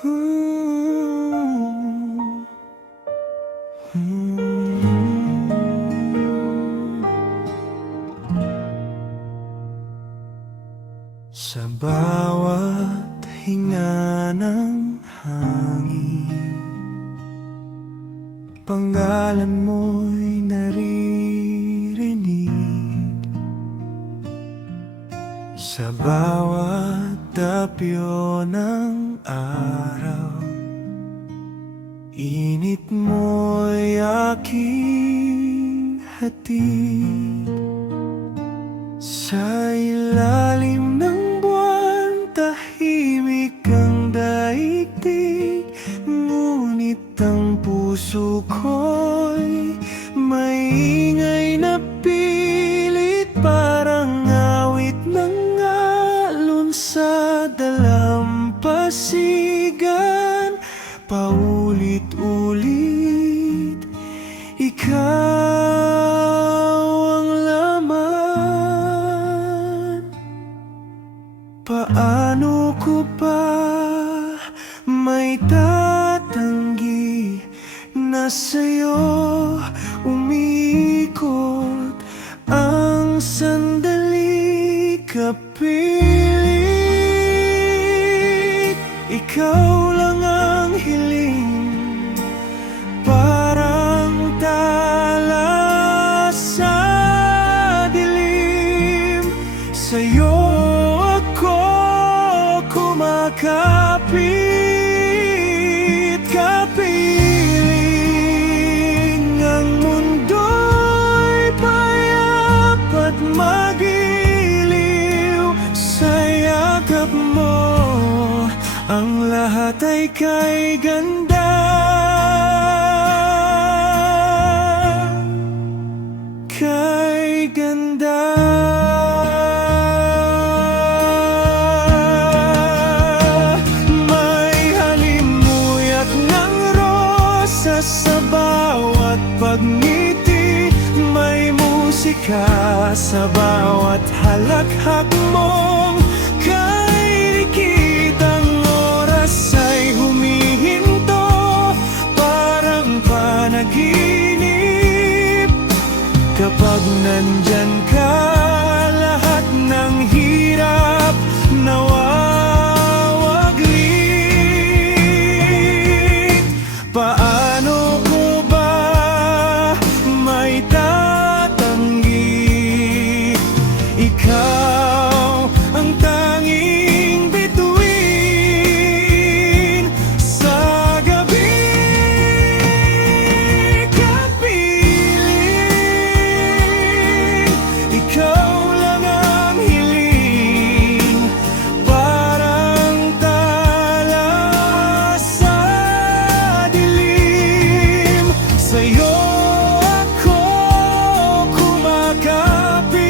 Sa bawat hinga ng hangin, pangalan mo'y naririnig. Sa bawat dapyo ng araw, init mo'y aking hatid. Sa ilalim ng buwan, tahimik ang daigdig, ngunit ang puso ko'y maingay na pilit, parang awit ng alon sa dalampasigan. Paulit-ulit, ikaw ang laman. Paano ko ba may tatanggi na sa'yo umiikot ang sandali kapilit? Ikaw lang ang hiling, parang tala sa dilim. Sa'yo ako kumakapit, kapiling. Ang mundo'y payap at magiliw, sa yakap mo ang lahat ay kay ganda. Kay ganda. May halimuyat ng rosas sa bawat pagngiti, may musika sa bawat halakhak mong kairikit. Ang oras ay humihinto, parang panaginip. Kapag nandyan ka, lahat ng hirap nawawaglit. Paano ko ba may tatanggi? Ikaw ang tanging bituin sa gabi. Kapiling, ikaw lang ang hiling, parang tala sa dilim. Sa'yo ako kumakapit,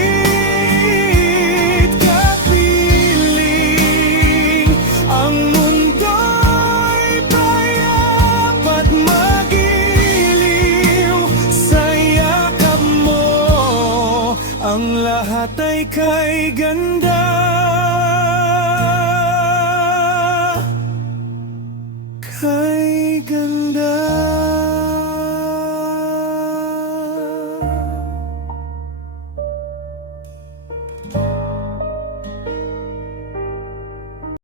kapiling. Ang mundo'y payap at magiliw, sa yakap mo ang lahat ay kay ganda. Kay ganda.